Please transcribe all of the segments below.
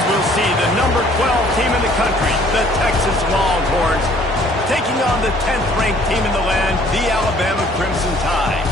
as we'll see the number 12 team in the country, the Texas Longhorns, taking on the 10th-ranked team in the land, the Alabama Crimson Tide.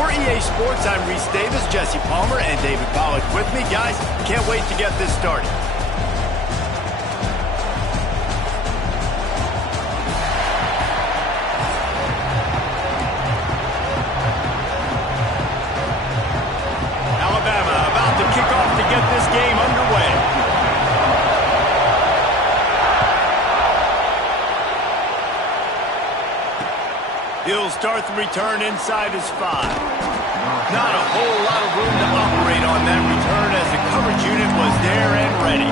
For EA Sports, I'm Reese Davis, Jesse Palmer, and David Pollack with me. Guys, can't wait to get this started. Alabama about to kick off to get this game underway. He'll start the return inside his 5. Not a whole lot of room to operate on that return as the coverage unit was there and ready.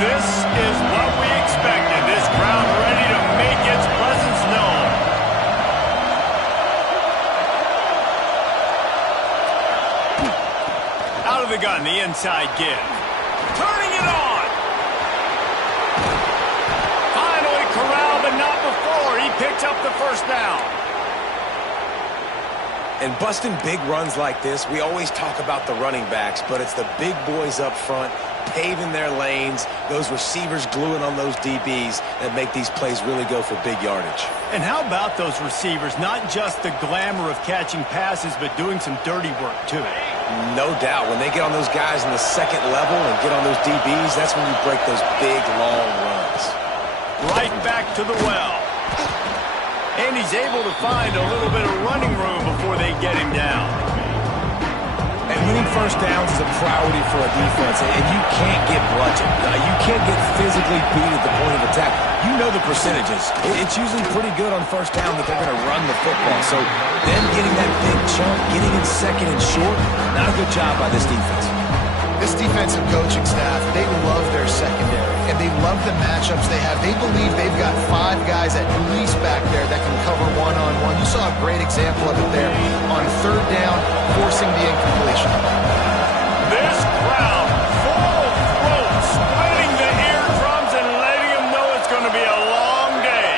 This is what we expected. This crowd ready to make its presence known. Out of the gun, the inside give. Turning it on. Finally corralled, but not before. He picks up the first down. And busting big runs like this, we always talk about the running backs, but it's the big boys up front paving their lanes, those receivers gluing on those DBs that make these plays really go for big yardage. And how about those receivers? Not just the glamour of catching passes, but doing some dirty work too. No doubt. When they get on those guys in the second level and get on those DBs, that's when you break those big, long runs. Right back to the well. And he's able to find a little bit of running room before they get him down. And winning first downs is a priority for a defense, and you can't get bludgeoned. You can't get physically beat at the point of attack. You know the percentages. It's usually pretty good on first down that they're going to run the football. So them getting that big chunk, getting in second and short, not a good job by this defense. This defensive coaching staff, they love their secondary, and they love the matchups they have. They believe they've got 5 guys at least back there that can cover one-on-one. You saw a great example of it there on third down, forcing the incompletion. This crowd, full throat, splitting the eardrums and letting them know it's going to be a long day.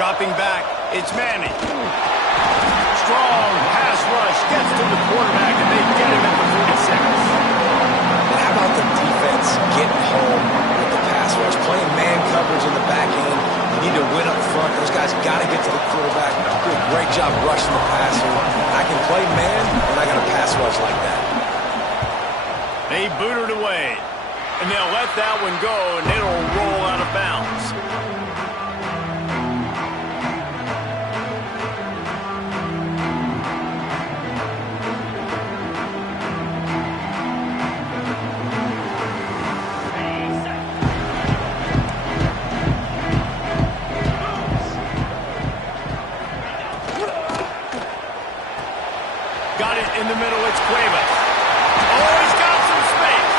Dropping back, it's Manning. Strong pass rush gets to the quarterback, and they get him at the 46. How about the defense getting home with the pass rush? Playing man coverage in the back end. You need to win up front. Those guys got to get to the quarterback. Do a great job rushing the passer. I can play man when I got a pass rush like that. They boot it away. And they'll let that one go, and it'll roll out of bounds. Got it in the middle, it's Cuevas. Oh, he's got some space.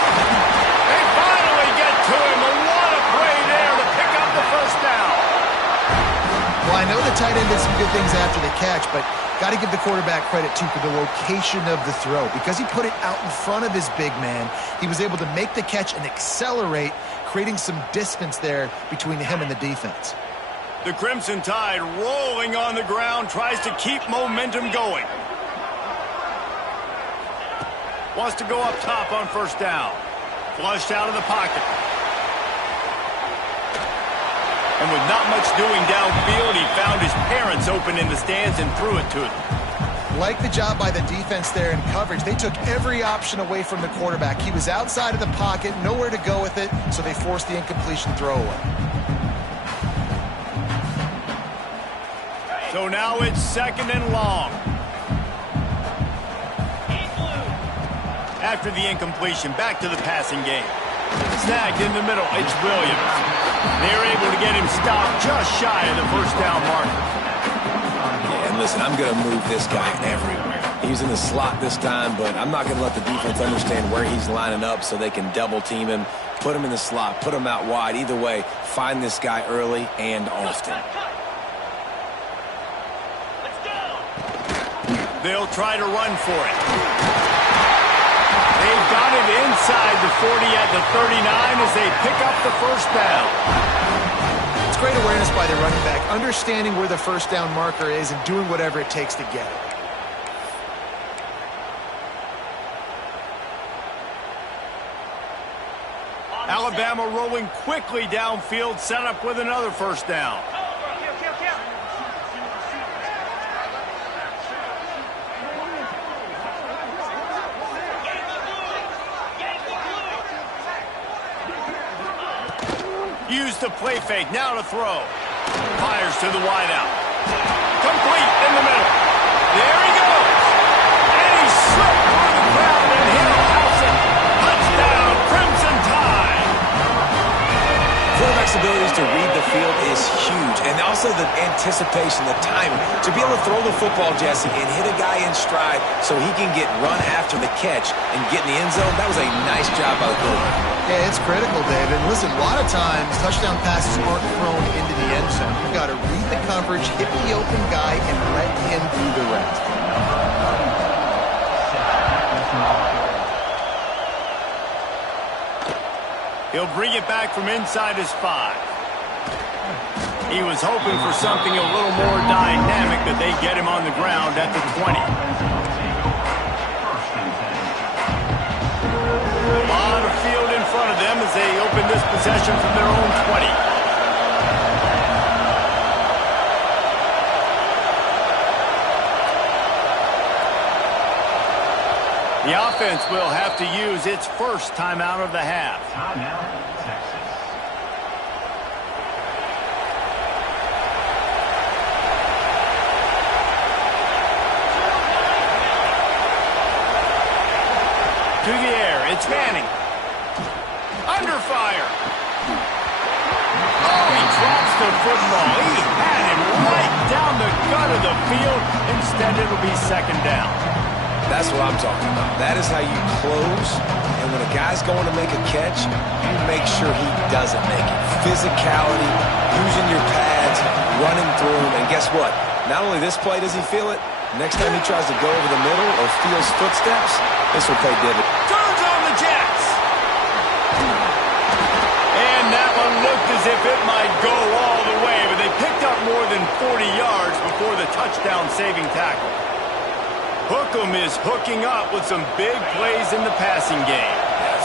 They finally get to him, and what a play there to pick up the first down. Well, I know the tight end did some good things after the catch, but got to give the quarterback credit, too, for the location of the throw. Because he put it out in front of his big man, he was able to make the catch and accelerate, creating some distance there between him and the defense. The Crimson Tide rolling on the ground, tries to keep momentum going. Wants to go up top on first down. Flushed out of the pocket. And with not much doing downfield, he found his parents open in the stands and threw it to them. Like the job by the defense there in coverage. They took every option away from the quarterback. He was outside of the pocket, nowhere to go with it, so they forced the incompletion throwaway. So now it's second and long. After the incompletion, back to the passing game. Snagged in the middle, it's Williams. They're able to get him stopped just shy of the first down marker. Yeah, and listen, I'm going to move this guy everywhere. He's in the slot this time, but I'm not going to let the defense understand where he's lining up so they can double team him, put him in the slot, put him out wide. Either way, find this guy early and often. They'll try to run for it. They've got it inside the 40 at the 39 as they pick up the first down. That's great awareness by the running back, understanding where the first down marker is and doing whatever it takes to get it. Alabama rolling quickly downfield, set up with another first down. Use the play fake, now to throw. Fires to the wideout. Complete in the middle. There he goes. And he slipped through the crowd and he'll house it. Touchdown, Crimson Tide. Quarterback's abilities to read the field is huge, and also the anticipation, the timing. To be able to throw the football, Jesse, and hit a guy in stride so he can get run after the catch and get in the end zone, that was a nice job by the quarterback. Yeah, it's critical, David. Listen, a lot of times, touchdown passes aren't thrown into the end zone. You've got to read the coverage, hit the open guy, and let him do the rest. He'll bring it back from inside his 5. He was hoping for something a little more dynamic, but they get him on the ground at the 20. A lot of field in front of them as they open this possession from their own 20. The offense will have to use its first timeout of the half. Timeout, Texas. To the air, it's Manning. Under fire. Oh, he drops the football. He had him right down the gut of the field. Instead, it'll be second down. That's what I'm talking about. That is how you close, and when a guy's going to make a catch, you make sure he doesn't make it. Physicality, using your pads, running through him, and guess what? Not only this play does he feel it, next time he tries to go over the middle or feels footsteps, this will pay dividends. Turns on the Jets. And that one looked as if it might go all the way, but they picked up more than 40 yards before the touchdown-saving tackle. Hookem is hooking up with some big plays in the passing game.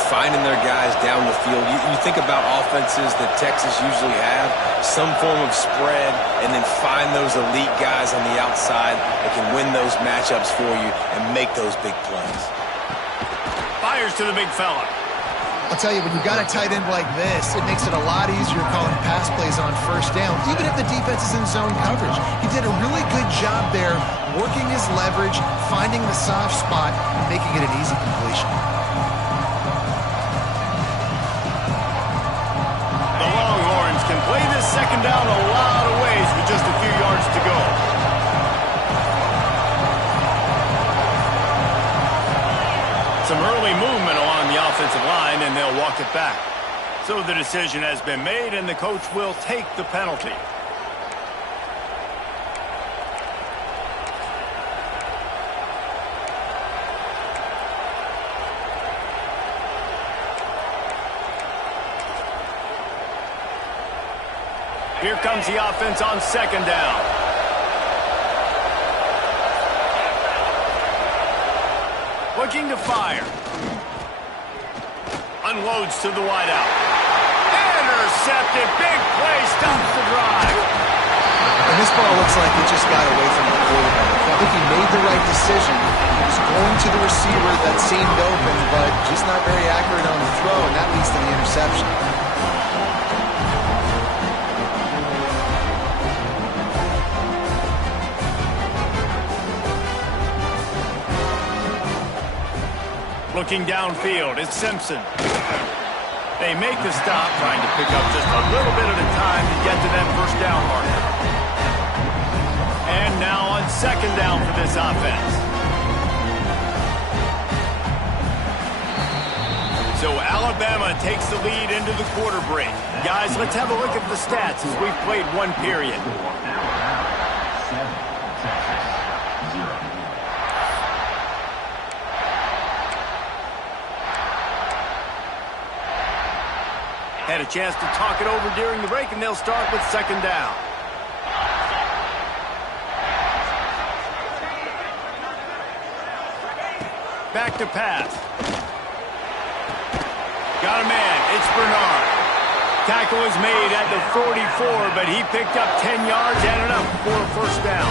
Finding their guys down the field. You think about offenses that Texas usually have, some form of spread, and then find those elite guys on the outside that can win those matchups for you and make those big plays. Fires to the big fella. I'll tell you, when you've got a tight end like this, it makes it a lot easier calling pass plays on first down, even if the defense is in zone coverage. He did a really good job there, working his leverage, finding the soft spot, and making it an easy completion. The Longhorns can play this second down a lot of ways with just a few yards to go. Some early movement along the offensive line, and they'll walk it back. So the decision has been made, and the coach will take the penalty. Here comes the offense on second down. Looking to fire. Unloads to the wideout. Intercepted. Big play. Stops the drive. And this ball looks like it just got away from the quarterback. I think he made the right decision. He was going to the receiver that seemed open, but just not very accurate on the throw, and that leads to the interception. Looking downfield, it's Simpson. They make the stop, trying to pick up just a little bit at a time to get to that first down marker. And now on second down for this offense. So Alabama takes the lead into the quarter break. Guys, let's have a look at the stats as we've played one period. Had a chance to talk it over during the break, and they'll start with second down. Back to pass. Got a man. It's Bernard. Tackle is made at the 44, but he picked up 10 yards and enough for a first down.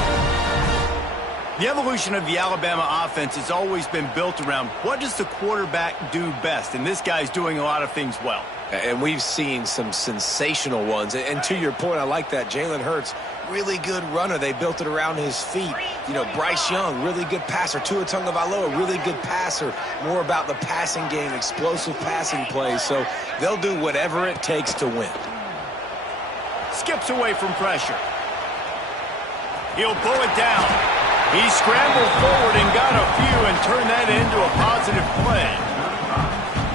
The evolution of the Alabama offense has always been built around what does the quarterback do best, and this guy's doing a lot of things well. And we've seen some sensational ones. And to your point, I like that. Jalen Hurts, really good runner. They built it around his feet. You know, Bryce Young, really good passer. Tua Tagovailoa, really good passer. More about the passing game, explosive passing plays. So they'll do whatever it takes to win. Skips away from pressure. He'll pull it down. He scrambled forward and got a few and turned that into a positive play.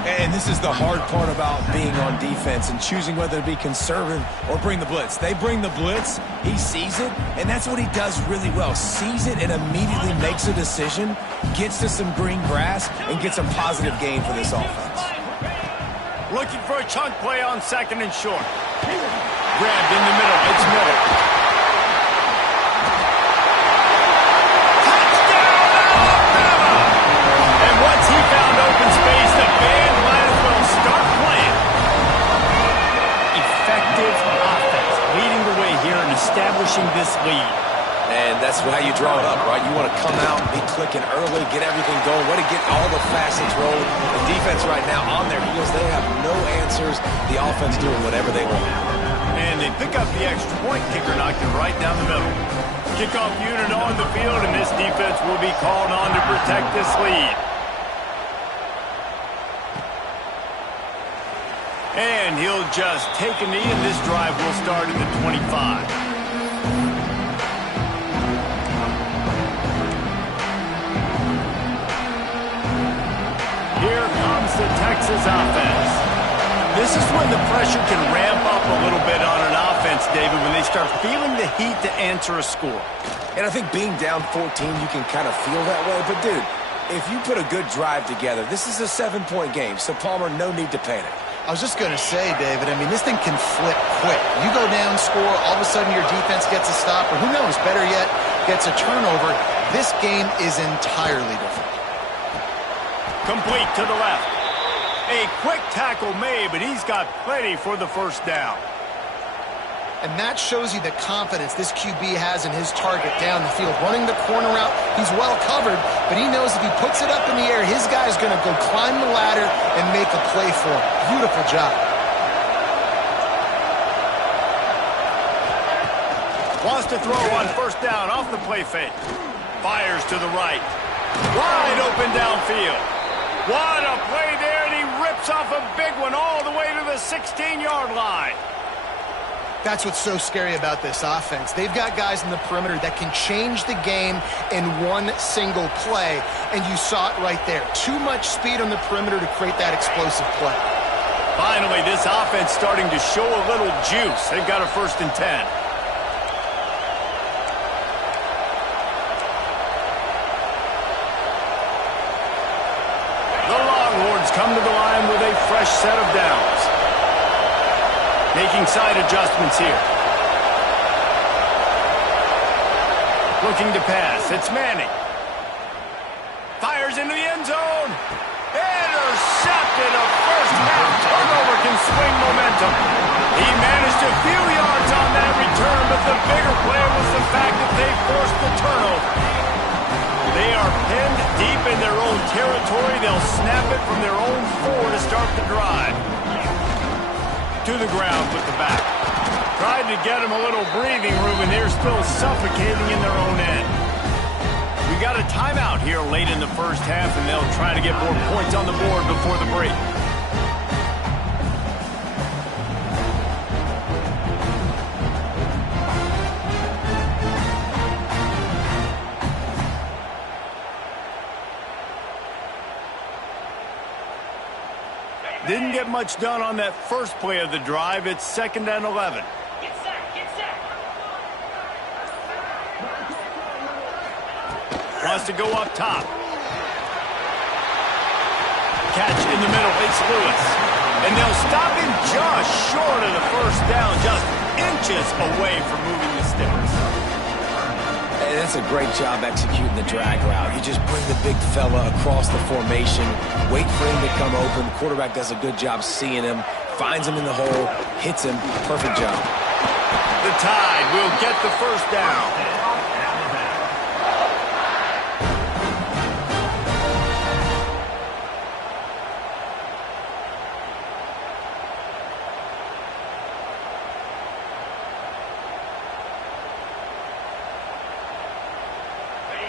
And this is the hard part about being on defense and choosing whether to be conservative or bring the blitz. They bring the blitz, he sees it, and that's what he does really well. Sees it and immediately makes a decision, gets to some green grass, and gets a positive gain for this offense. Looking for a chunk play on second and short. Grabbed in the middle. It's Miller. Touchdown, Alabama! And once he found open space, the band might as well start playing. Effective offense, leading the way here and establishing this lead. And that's how you draw it up, right? You want to come out, be clicking early, get everything going, want to get all the facets rolling. The defense right now on their heels, they have no answers. The offense doing whatever they want. And they pick up the extra point. Kicker knocked it right down the middle. Kickoff unit on the field, and this defense will be called on to protect this lead. And he'll just take a knee, and this drive will start at the 25. Here comes the Texas offense. This is when the pressure can ramp up a little bit on an offense, David, when they start feeling the heat to answer a score. And I think being down 14, you can kind of feel that way. But, dude, if you put a good drive together, this is a 7-point game. So, Palmer, no need to panic. I was just going to say, David, I mean, this thing can flip quick. You go down, score, all of a sudden your defense gets a stop, or who knows, better yet, gets a turnover. This game is entirely different. Complete to the left. A quick tackle made, but he's got plenty for the first down. And that shows you the confidence this QB has in his target down the field. Running the corner out, he's well covered, but he knows if he puts it up in the air, his guy's going to go climb the ladder and make a play for him. Beautiful job. Wants to throw on first down off the play fake. Fires to the right. Wide open downfield. What a play there, and he rips off a big one all the way to the 16-yard line. That's what's so scary about this offense. They've got guys in the perimeter that can change the game in one single play, and you saw it right there. Too much speed on the perimeter to create that explosive play. Finally, this offense starting to show a little juice. They've got a 1st and 10. Come to the line with a fresh set of downs. Making side adjustments here. Looking to pass. It's Manning. Fires into the end zone. Intercepted. A first half turnover can swing momentum. He managed a few yards on that return, but the bigger play was the fact that they forced the turnover. They are pinned deep in their own territory. They'll snap it from their own 4 to start the drive. To the ground with the back. Tried to get them a little breathing room, and they're still suffocating in their own end. We got a timeout here late in the first half, and they'll try to get more points on the board before the break. Didn't get much done on that first play of the drive. It's 2nd and 11. Get set, get set. Wants to go up top. Catch in the middle. It's Lewis. And they'll stop him just short of the first down, just inches away from moving the sticks. Hey, that's a great job executing the drag route. You just bring the big fella across the formation, wait for him to come open. The quarterback does a good job seeing him, finds him in the hole, hits him. Perfect job. The Tide will get the first down.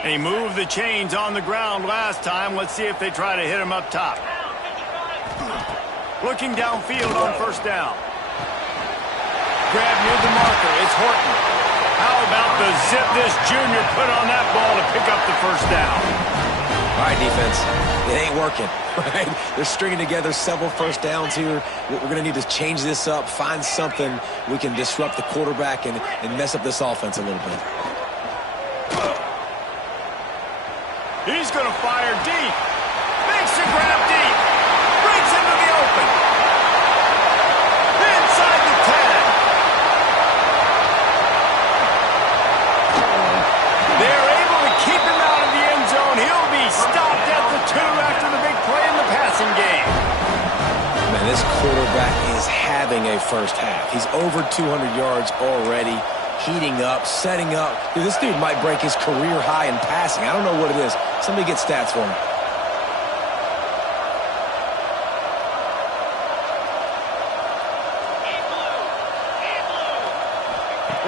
And he moved the chains on the ground last time. Let's see if they try to hit him up top. Looking downfield on first down. Grab near the marker. It's Horton. How about the zip this junior put on that ball to pick up the first down? All right, defense. It ain't working, right? They're stringing together several first downs here. We're going to need to change this up, find something we can disrupt the quarterback and mess up this offense a little bit. He's going to fire deep. Makes a grab deep. Breaks into the open. Inside the 10. They're able to keep him out of the end zone. He'll be stopped at the 2 after the big play in the passing game. Man, this quarterback is having a first half. He's over 200 yards already. Heating up, setting up. Dude, this dude might break his career high in passing. I don't know what it is. Somebody get stats for him.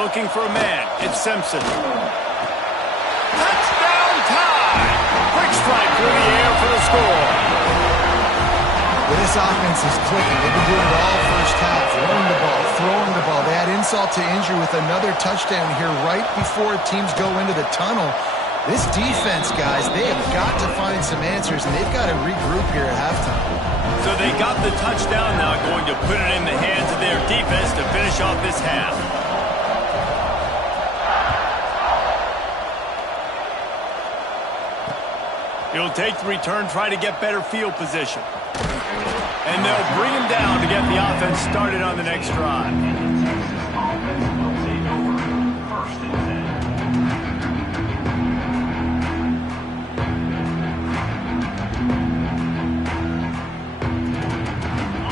Looking for a man. It's Simpson. Touchdown Tide! Quick strike through the air for the score. Well, this offense is clicking. They've been doing it all first half. Running the ball, throwing the ball. They add insult to injury with another touchdown here right before teams go into the tunnel. This defense, guys, they have got to find some answers, and they've got to regroup here at halftime. So they got the touchdown now, going to put it in the hands of their defense to finish off this half. He'll take the return, try to get better field position. And they'll bring him down to get the offense started on the next drive.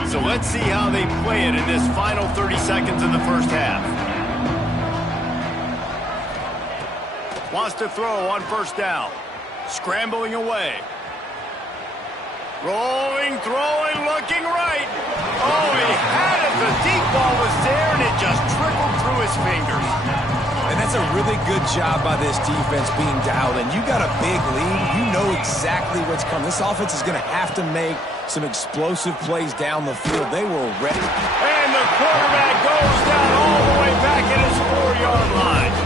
So let's see how they play it in this final 30 seconds of the first half. Wants to throw on first down. Scrambling away. Rolling, throwing, looking right. Oh, he had it. The deep ball was there, and it just trickled through his fingers. And that's a really good job by this defense being dialed in. You got a big lead. You know exactly what's coming. This offense is going to have to make some explosive plays down the field. They were ready. And the quarterback goes down all the way back at his 4-yard line.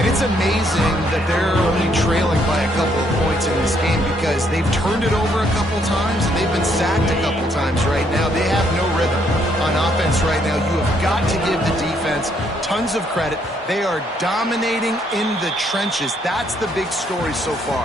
And it's amazing that they're only trailing by a couple of points in this game because they've turned it over a couple times and they've been sacked a couple times right now. They have no rhythm on offense right now. You have got to give the defense tons of credit. They are dominating in the trenches. That's the big story so far.